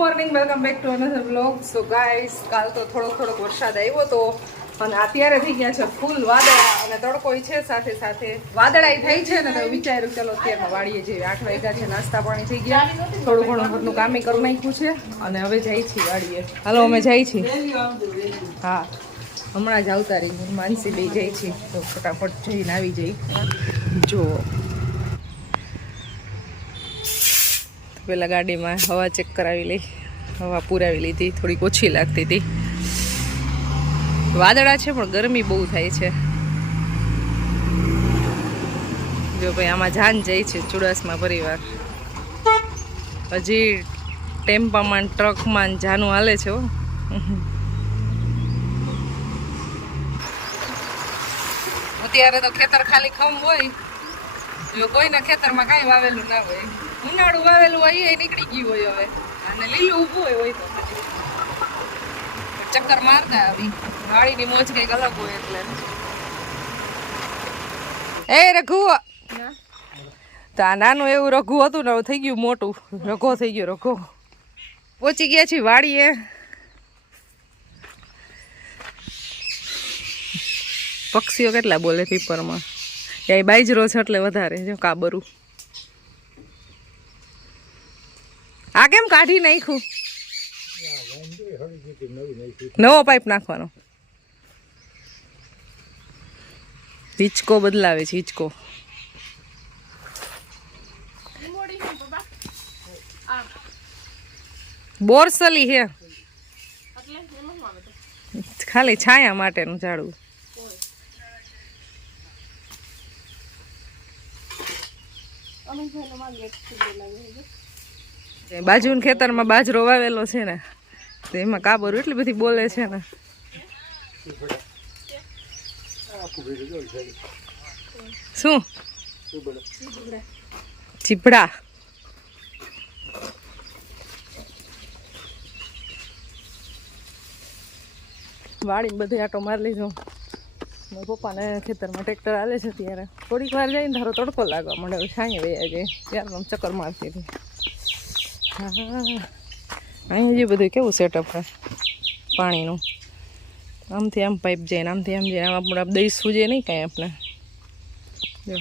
Morning, welcome back to another vlog. So guys, કાલ તો થોડોક વરસાદ આવ્યો તો અને અત્યારે થઈ ગયા છે ફૂલ વાદળા અને તડકોય છે સાથે સાથે. વાદળાઈ થઈ છે ને તો વિચાર્યું ચલો અત્યારમાં વાળીએ જઈએ. 8 વાગ્યા છે, નાસ્તા પાણી થઈ ગયા, થોડું ઘણું ઘરનું કામે કરી નાખ્યું છે અને હવે જાય છીએ વાળીએ. હાલો અમે જાય છીએ. હા, હમણાં જ આવતા રહી. માનસી બે જાય છે તો ફટાફટ જઈને આવી જઈ. જો પેલા ગાડીમાં હવા ચેક કરાવી લઈ, હવા પુરાવી લીધી, થોડીક ઓછી લાગતી હતી. વાદળા છે પણ ગરમી બહુ થાય છે. જો ભાઈ આમાં જાન જાય છે ચુડાસમા પરિવાર. હજી ટેમ્પામાં ટ્રકમાં જાનું હાલે છે. અત્યારે તો ખેતર ખાલી ખમ હોય, જો કોઈના ખેતરમાં કાંઈ વાવેલું ના હોય. ઉનાળું વાવેલું હોય એ નીકળી ગયું હોય હવે, અને લીલું ઊભું હોય તો ચક્કર મારતા આવી. વાડીની મોજ કંઈક અલગ હોય. એટલે એ રઘુ તો આ નાનું એવું રઘુ હતું ને થઈ ગયું મોટું. રઘો થઈ ગયો રઘો. પહોંચી ગયા છીએ વાડીએ. પક્ષીઓ કેટલા બોલે પીપરમાં. એ બાજરો છે એટલે વધારે. જો કાબરું આ કેમ કાઢી નાખ્યું? નવો પાઇપ નાખવાનો. હિંચકો બદલાવે છે. હિંચકો બોરસલી છે, ખાલી છાયા માટેનું ઝાડવું. બાજુના ખેતરમાં બાજરો વાવેલો છે ને, તો એમાં કાબરું એટલી બધી બોલે છે ને. શું ચીપડા? વાડીને બધે આટો મારી લીધો. પપ્પાને ખેતરમાં ટ્રેક્ટર હાલે છે ત્યારે થોડીક વાર જઈને ધારો તડકો લાગવા માંડે. હવે છાંયે વયા જાય ત્યારે આમ ચક્કર મારતી હતી. હા, અહીંયા જે બધું કેવું સેટઅપ છે પાણીનું. આમથી આમ પાઇપ જાય ને આમથી આમ જાય. આમ આપણે દહીં સૂજે નહીં કાંઈ આપણે. જો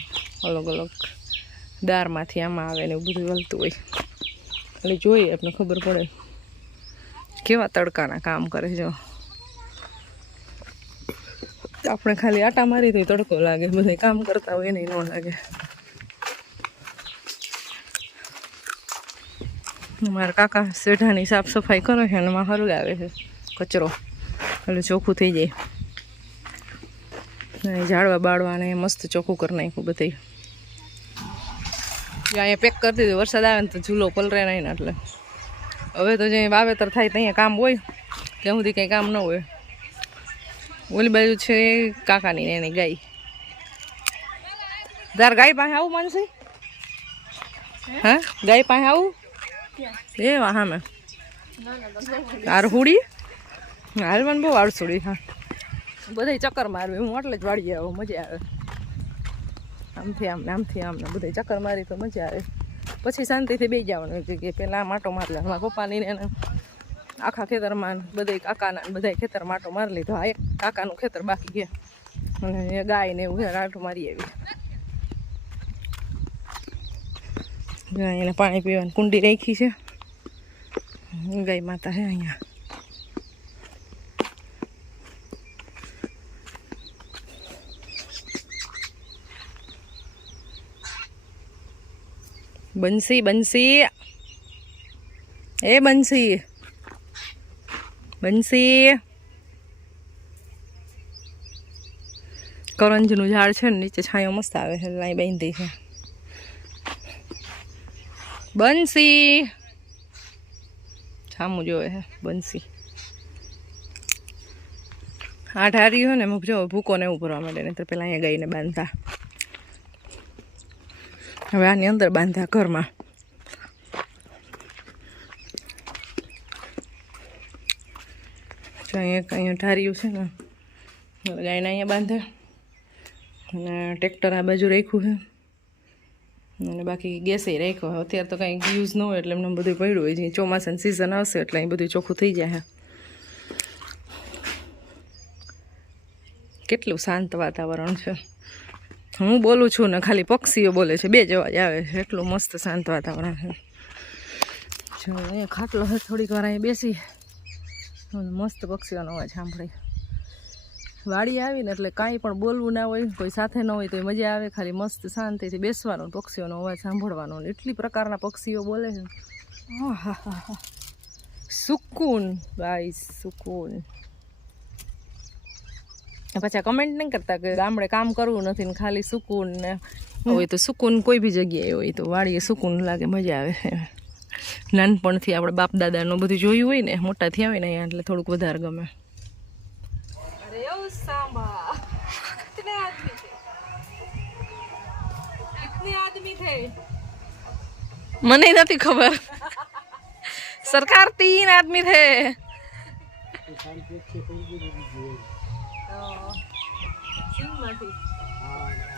અલગ અલગ દારમાંથી આમાં આવે ને એવું બધું વળતું હોય. એટલે જોઈએ આપણે ખબર પડે કેવા તડકાના કામ કરે. જો આપણે ખાલી આટા મારી તો તડકો લાગે, બધા કામ કરતા હોય એને ન લાગે. મારા કાકા સેઢાની સાફ સફાઈ કરે છે અને એમાં હળગાવે છે કચરો, એટલે ચોખ્ખું થઈ જાય. ઝાડવા બાળવાને મસ્ત ચોખ્ખું કરી નાખ્યું બધે. અહીંયા પેક કરી દીધું. વરસાદ આવે ને તો ઝૂલો પલરે નહીં ને, એટલે હવે તો જે વાવેતર થાય ત્યાં કામ હોય, ત્યાં સુધી કંઈ કામ ન હોય. ઓલી બાજુ છે કાકાની એની ગાય. તાર ગાય પાસે આવું માનસી? હા, ગાય પાસે આવું એ હા મેં આરહુડી હાલવાન બહુ આળસુડી. હા, બધા ચક્કર મારવી. હું એટલે જ વાળી આવું, મજા આવે. આમથી આમ ને આમથી આમ ને બધા ચક્કર મારી તો મજા આવે. પછી શાંતિથી બેસી જવાનું કે પેલા માટો મારી લે. મારા પપ્પાની ને આખા ખેતરમાં બધા કાકાના બધા ખેતર માટો મારી લીધો. આ એક કાકાનું ખેતર બાકી ગયા અને ગાય ને એવું રાટો મારી આવી. એને પાણી પીવાની કુંડી રાખી છે. ગાય માતા હે અહીંયા. બંસી બંસી એ બંસી બંસી. કરંજનું ઝાડ છે ને, નીચે છાંયો મસ્ત આવે છે. લાઈ બાંધી છે. બંસી સામું જોવે છે બંસી. આ ઢારી હોય ને જો ભૂકો ને એવું ભરવા માંડે ને, તો પેલા અહીંયા ગાયને બાંધતા. હવે આની અંદર બાંધ્યા ઘરમાં. જો અહીંયા ઢાર્યું છે ને, ગાયને અહીંયા બાંધે અને ટ્રેક્ટર આ બાજુ રાખ્યું છે. અને બાકી ગેસે રાખ્યો. અત્યારે તો કાંઈ યુઝ ન હોય એટલે એમને બધું પડ્યું હોય છે. ચોમાસાની સિઝન આવશે એટલે અહીં બધું ચોખ્ખું થઈ જાય. કેટલું શાંત વાતાવરણ છે. હું બોલું છું ને ખાલી પક્ષીઓ બોલે છે, બે જ અવાજ આવે છે. એટલું મસ્ત શાંત વાતાવરણ છે. જો અહીંયા ખાટલો છે, થોડીક વાર અહીં બેસી મસ્ત પક્ષીઓનો અવાજ સાંભળે. વાડી આવીને એટલે કાંઈ પણ બોલવું ના હોય, કોઈ સાથે ન હોય તો મજા આવે. ખાલી મસ્ત શાંતિથી બેસવાનો, પક્ષીઓનો અવાજ સાંભળવાનો. એટલી પ્રકારના પક્ષીઓ બોલે છે. હા હા હા, સુકૂન ભાઈ, સુકૂન. પાછા કમેન્ટ નહીં કરતા કે ગામડે કામ કરવું નથી ને ખાલી સુકૂન ને હોય. તો સુકૂન કોઈ બી જગ્યાએ હોય તો વાડીએ સુકૂન લાગે, મજા આવે. નાનપણથી આપણે બાપ દાદાનું બધું જોયું હોય ને, મોટા થયા હોય ને અહીંયા એટલે થોડુંક વધારે ગમે. મને નથી ખબર. સરકાર 3 आदमी थे.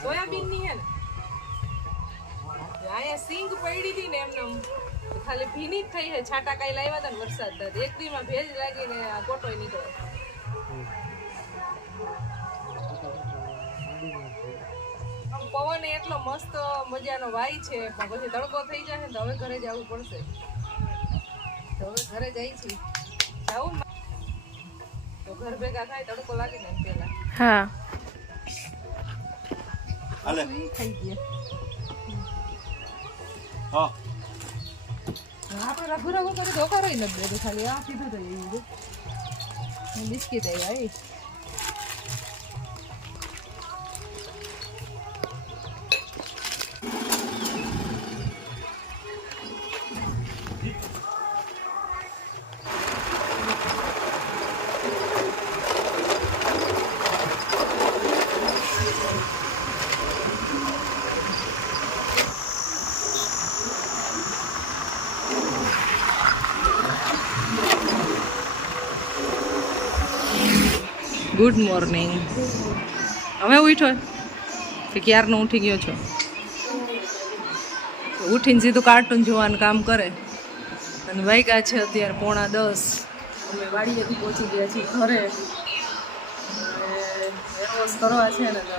સોયાબીન ની હે ને અહીંયા સિંગ પડી હતી ને એમને ખાલી ભીની જ થઈ છે. છાટા કાઈ લાવ્યા હતા ને વરસાદ હતા, એક દી માં ભેજ લાગીને કોટોય નીકળે. પવન એટલો મસ્ત મજાનો વાય છે, પણ પછી તડકો થઈ જાય ને તો હવે ઘરે જવું પડશે. તો હવે ઘરે જાય છે જાવું તો ઘર ભેગા થાય, તડકો લાગે ને પેલા. હા હાલે થઈ ગયા. હા આપણે રઘુ રઘુ કરી ધોકા રહી નથી દેતું, ખાલી આ સીધું થઈ ગયું. બિસ્કીટ આવ્યા. Good morning. હવે ઉઠો કે ક્યારનો ઉઠી ગયો છો? ઉઠીને સીધું કાર્ટૂન જોવાનું કામ કરે. અને વાગ્યા છે અત્યારે 9:30. અમે વાડીએથી પહોંચી ગયા છીએ ઘરે. હેરવોશ કરવા છે ને તો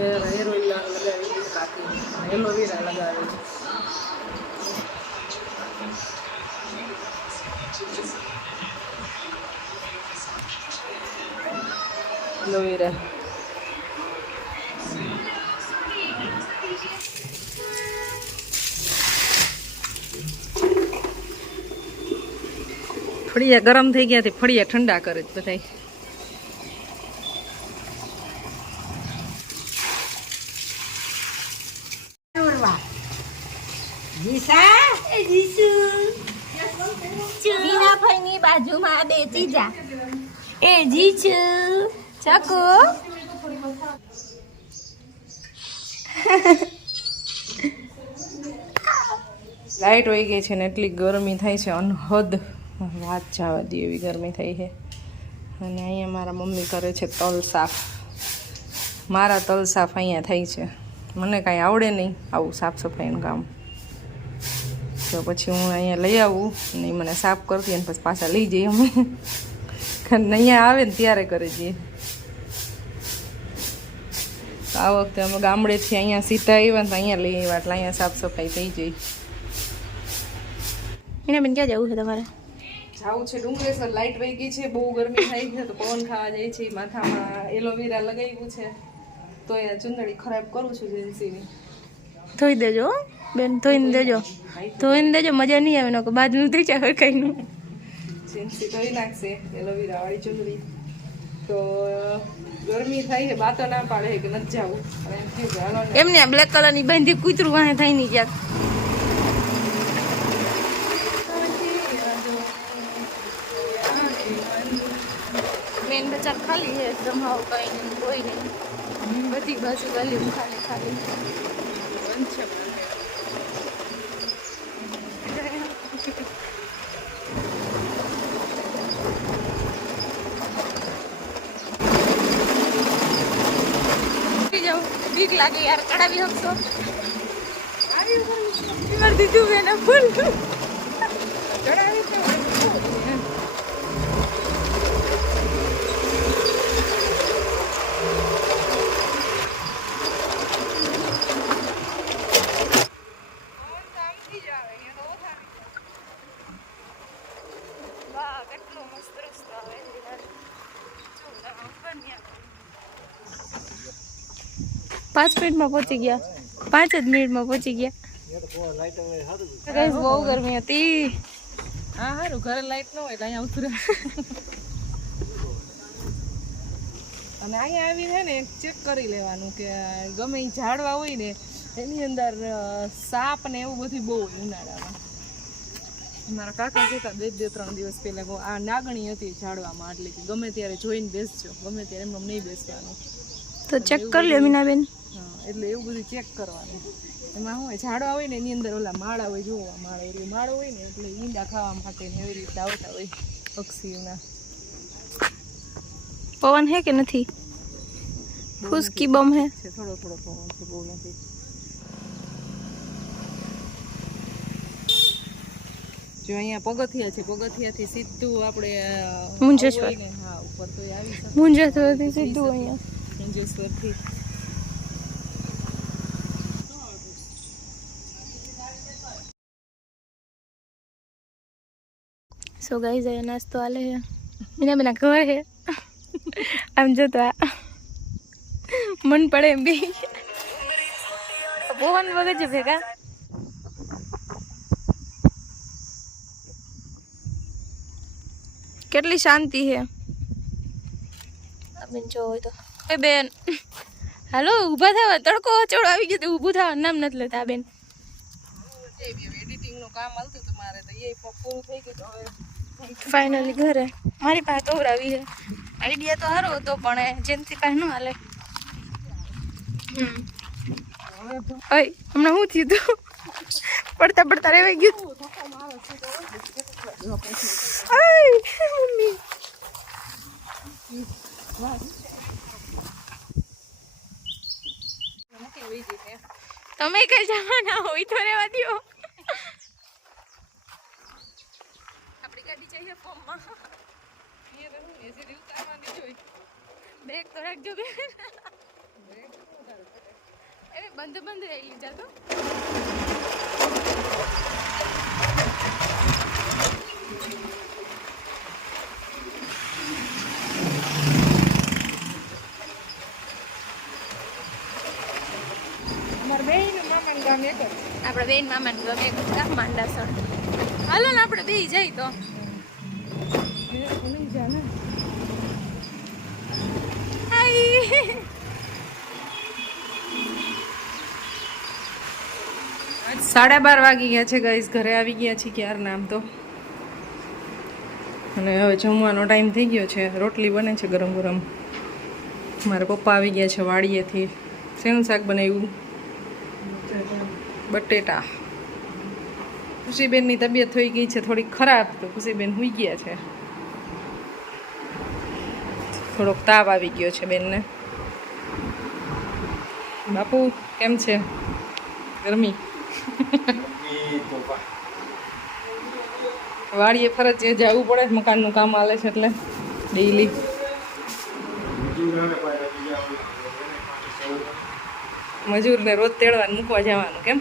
હેર ઓઇલ લગાવી કાકી, એલોવેરા લગાવે છે. એલોવેરા ફળિયા ગરમ થઈ ગયા થી ફળિયા ઠંડા કરે જ બધા. બાજુમાં બેસી જા. એ જીચુ ચકો લાઇટ વહી ગઈ છે ને એટલી ગરમી થાય છે અનહદ, વાત જવા દે એવી ગરમી થઈ છે. અને અહીંયા મારા મમ્મી કરે છે તલ સાફ. મારા તલ સાફ અહીંયા થાય છે. મને કાંઈ આવડે નહીં આવું સાફ સફાઈનું કામ, તો પછી હું અહીંયા લઈ આવું ને મને સાફ કરતી અને પછી પાછા લઈ જઈએ અમે. અહીંયા આવે ને ત્યારે કરે છીએ. આ વખતે અમે ગામડેથી અહીંયા સીધા આવ્યા ને તો અહીંયા લઈ આવ્યા એટલે અહીંયા સાફ સફાઈ થઈ જઈ. એને બેન ક્યાં જવું છે તમારે? જવું છે ડુંગરેશ્વર. લાઇટ વહી ગઈ છે, બહુ ગરમી થાય છે તો પવન ખાવા જાય છે. માથામાં એલોવેરા લગાવ્યું છે તો એ ચુંદડી ખરાબ કરું છું જેન્સીની. ધોઈ દેજો બેન, ધોઈને દેજો, ધોઈને દેજો. મજા નહીં આવે ને બાજુ થઈ જાય કઈનું. જેન્સી ધોઈ નાખશે એલોવેરા વાળી ચુંદડી. તો ગરમી થાય છે, બાતો ના પાડે કે નથી જવું. એમને બ્લેક કલરની બાંધી કૂતરું વાહે થાય નહીં ક્યાંક. મેન બજાર ખાલી છે, જમાવ કઈ નહીં, કોઈ નહીં. બધી બાજુ ગલી ખાલી ખાલી. બીક લાગે યાર, ચડાવી શકશો? દીધું એને ફૂલ ચડાવી છે વાહ કેટલો મસ્ત રસ્તો આવે યાર 5 મિનિટમાં પહોંચી ગયા 5 જ મિનિટમાં પહોંચી ગયા ગાઈસ બહુ ગરમી હતી હા સારું ઘરે લાઈટ ન હોય એટલે અહીંયા ઉતરે અને અહીંયા આવી છે ને ચેક કરી લેવાનું કે ગમે એ ઝાડવા હોય ને એની અંદર સાપ ને એવું બધું બહુ હોય ઉનાળામાં મારા કાકા કહેતા 2-3 દિવસ પહેલા આ નાગણી હતી ઝાડવામાં એટલે કે ગમે ત્યારે જોઈને બેસજો ગમે ત્યારે એમને નહીં બેસવાનું તો ચેક કરી લ્યો મીનાબેન હા એટલે એવું બધું ચેક કરવાનું એમાં શું હોય ઝાડવા હોય ને એની અંદર ઓલા માળા હોય જોવા માળો હોય ને એટલે ઈંડા ખાવા માટે ને એવી રીતે આવતા હોય પક્ષીઓના પવન હે કે નથી ફૂસકી બમ હે છે થોડો પવન છે બહુ નથી જો અહીંયા પગથિયા છે પગથિયાથી સીધું આપણે મુંજેશ્વર ને હા ઉપર તો આવી શકે મુંજેશ્વરથી સીધું અહીંયા મુંજેશ્વરથી સો ગાઈસ આ નાસ્તો આલે હે મીનાબેન ઘર હે આમ જો તો મન પડે એમ બી પવન વગર જ ભેગા કેટલી શાંતિ છે બેન જો હોય તો એ બેન હાલો ઊભા થવા તડકો ચોડ આવી ગયો તો ઊભું થવા નામ નથી લેતા બેન એડિટિંગ નું કામ હાલતું હતું મારે તો એ પૂરું થઈ ગયું હવે ફાઇનલી ઘરે મારી પાસે તોવરાવી છે આઈડિયા તો સારો હતો પણ જેનથી પાસે ન હાલે ઓય હમણાં શું થયું તું પડતા પડતા રેવાઈ ગયું મમ્મી તમે કઈ જવાના હોય તો રેવા દો આપણી ગાડી જઈએ ફોર્મમાં બ્રેક તો રાખજો બે બંધ રહી લીધા તો આપણે બેન મામાને ગમે એક ગામ માંડાસણ હાલો ને આપણે બે જઈ તો હાય 12:30 વાગી ગયા છે ગાઈસ ઘરે આવી ગયા છીએ ક્યારના આમ તો અને હવે જમવાનો ટાઈમ થઈ ગયો છે રોટલી બને છે ગરમ ગરમ મારા પપ્પા આવી ગયા છે વાડીએથી શેનું શાક બનાવ્યું બટેટા ખુશીબેનની તબિયત થઈ ગઈ છે થોડી ખરાબ તો ખુશીબેન સૂઈ ગયા છે થોડોક તાવ આવી ગયો છે બેનને બાપુ કેમ છે ગરમી વાડીએ ફરજિયાત જવું પડે મકાનનું કામ હાલે છે એટલે ડેઈલી મજૂરને રોજ તેડવાનું મૂકવા જવાનું કેમ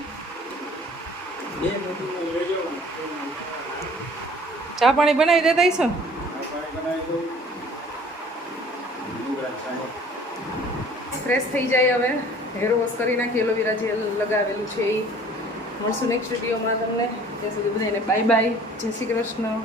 ચા પાણી બનાવી દેતા છો ફ્રેશ થઈ જાય હવે હેર વોશ કરી નાખી એલોવેરા જેલ લગાવેલું છે એ મળશું નેક્સ્ટ વિડીયોમાં તમને ત્યાં સુધી બધાને બાય બાય જય શ્રી કૃષ્ણ